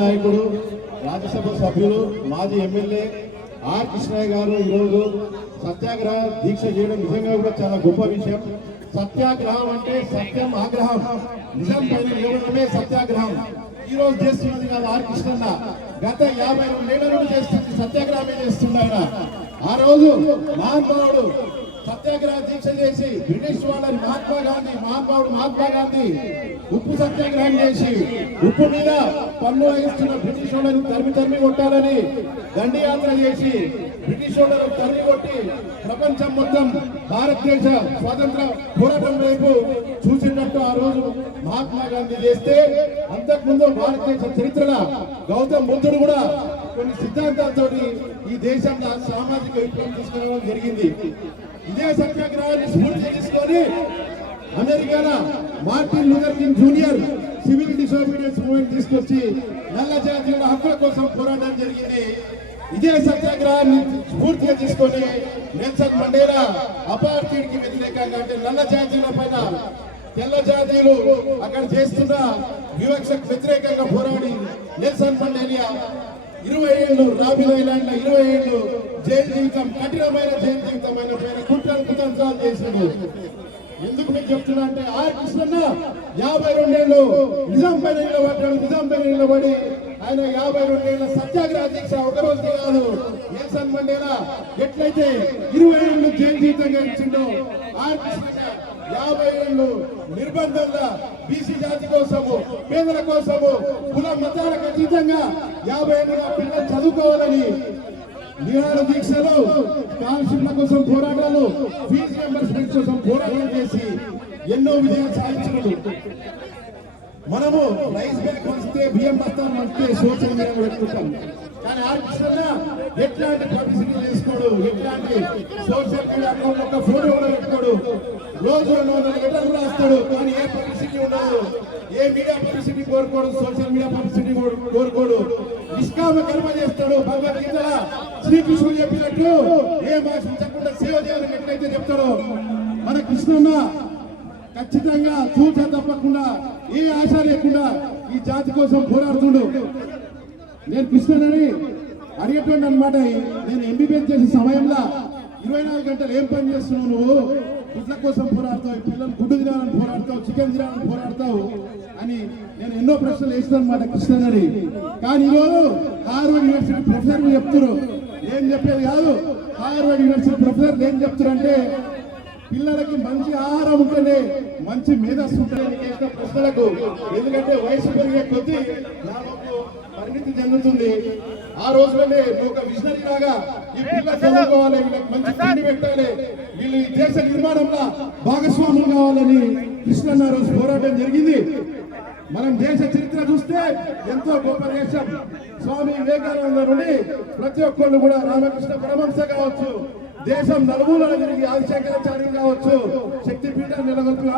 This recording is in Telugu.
నాయకుడు రాజ్యసభ సభ్యులు మాజీ ఎమ్మెల్యే ఆర్ కృష్ణయ్య గారు ఈరోజు సత్యాగ్రహ దీక్ష చేయడం నిజంగా కూడా చాలా గొప్ప విషయం. సత్యాగ్రహం అంటే సత్యం ఆగ్రహం, నిజం పైన నిలబడమే సత్యాగ్రహం. ఈ రోజు చేస్తున్నది కాదు ఆర్ కృష్ణన్న, గత 52 ఏళ్ల నుండి చేస్తుంది సత్యాగ్రహమే చేస్తున్నాయన. ఆ రోజు మహానుభావుడు సత్యాగ్రహ దీక్ష చేసి బ్రిటిష్ వాళ్ళని మహాత్మా గాంధీ ఉప్పు సత్యాగ్రహం చేసి ఉప్పు మీద పన్ను వేస్తున్న బ్రిటిష్ వాళ్ళని తరిమి కొట్టాలని దండయాత్ర చేసి బ్రిటిష్ వాళ్ళను తరిమి కొట్టి ప్రపంచం మొత్తం భారతదేశ స్వాతంత్ర పోరాటం వైపు చూసేటట్టు ఆ రోజు మహాత్మా గాంధీ చేస్తే, అంతకుముందు భారతదేశ చరిత్రలో గౌతమ్ బుద్ధుడు కూడా కొన్ని సిద్ధాంతాలతో ఈ దేశంలో సామాజిక విప్లవం తీసుకురావడం జరిగింది. ఇదే సత్యాగ్రహాన్ని స్ఫూర్తి తీసుకొని అమెరికాలో Martin Luther king junior civil disobedience movement తీసుకొచ్చి నల్ల జాతీయుల హక్కుల కోసం పోరాటం జరిగింది. ఇదే సత్యాగ్రహాన్ని స్ఫూర్తిగా తీసుకొని నెల్సన్ మండేలా అపార్టైడ్ కి వ్యతిరేకంగా, అంటే నల్ల జాతీయుల పైన తెల్ల జాతీయులు అక్కడ చేస్తున్న వివక్షకు వ్యతిరేకంగా పోరాడి నెల్సన్ మండేలా 20 ఏళ్ళు రాబిన్ ఐలాండ్ 20 ఏళ్ళు జైలు జీవితం, కఠినమైన జైలు జీవితం ఆయన పైన కుట్రలు చేశాడు. ఎందుకు మీకు చెప్తున్నా అంటే ఆర్ కృష్ణన్న 52 ఏళ్ళు నిజాం పైన నిలబడ్డాడు. నిజాం పైన నిలబడి ఆయన 52 ఏళ్ల సత్యాగ్రహ దీక్ష ఒక రోజు కాదు. నెల్సన్ మండేలా ఎట్లయితే 20 ఏళ్ళు జైలు జీవితంగా ఇచ్చిండో, ఆర్ కృష్ణన్న 50 ఏళ్ళు నిర్బంధంగా బీసీ జాతి కోసము, పేదల కోసము, కుల మతాలకు అతీతంగా 50 ఏళ్ళుగా పిల్లలు చదువుకోవాలని నిరాహార దీక్షలు, స్కాలర్షిప్ల కోసం పోరాటాలు, ఫీజు రియంబర్స్మెంట్ కోసం పోరాటం చేసి ఎన్నో విజయాలు సాధించినది. మనము రైస్ బ్యాగ్ వస్తే బియ్యం బస్తాలు వస్తే సోషల్ మీడియా పెట్టుకుంటాం, కానీ ఆర్ కృష్ణన్న ఎట్లాంటి పబ్లిసిటీ చేసుకోడు, ఎట్లాంటి సోషల్ మీడియా అకౌంట్ ఒక ఫోటో కూడా పెట్టుకోడు. రోజు 200 లెటర్లు రాస్తాడు, కానీ ఏ పబ్లిసిటీ ఉండదు. ఏ మీడియా పబ్లిసిటీ కోరుకోడు, సోషల్ మీడియా పబ్లిసిటీ కోరుకోడు. నిష్కామ కర్మ చేస్తాడు. భగవద్గీత శ్రీకృష్ణుడు చెప్పినట్టు ఏ ఆశించకుండా సేవ చేయాలని ఎట్లయితే చెప్తాడో, మన కృష్ణన్న ఖచ్చితంగా చూచ తప్పకుండా ఏ ఆశ లేకుండా ఈ జాతి కోసం పోరాడుతుండు. నేను కృష్ణన్నని అడిగేటువంటి అనమాట, నేను ఎంబీబీఎస్ చేసే సమయంలో 24 గంటలు ఏం పని చేస్తున్నావు నువ్వు? గుడ్ల కోసం పోరాడతావు, పిల్లలు గుడ్డు తినాలని పోరాడతావు, చికెన్ తినాలని పోరాడతావు అని నేను ఎన్నో ప్రశ్నలు వేసిన అనమాట కృష్ణన్నని. కానీ ఈరోజు హార్వర్డ్ యూనివర్సిటీ ప్రొఫెసర్లు చెప్తున్నారు, ఏం చెప్పేది కాదు. హార్వర్డ్ యూనివర్సిటీ ప్రొఫెసర్ ఏం చెప్తారంటే, పిల్లలకి మంచి ఆహారం ఉంటేనే మంచి మేధస్సు ఉంటుందని చేసిన ప్రశ్నలకు, ఎందుకంటే వయసు పెరిగే కొద్దీ పరిణితి చెందుతుంది. ఆ రోజులోనే ఒక విజనరీ లాగా ఈ పిల్లలు చదువుకోవాలి, వీళ్ళకి మంచి తిండి పెట్టాలి, వీళ్ళు ఈ దేశ నిర్మాణంలో భాగస్వాములు కావాలని కృష్ణన్న రోజు పోరాటం జరిగింది. మనం దేశ చరిత్ర చూస్తే ఎంతో గొప్ప దేశం. స్వామి వివేకానంద నుండి ప్రతి ఒక్కళ్ళు కూడా, రామకృష్ణ పరమహంస కావచ్చు, దేశం నలుమూలన తిరిగి ఆదిశంకరాచార్యులు కావచ్చు, శక్తిపీఠాన్ని నెలకొల్పిన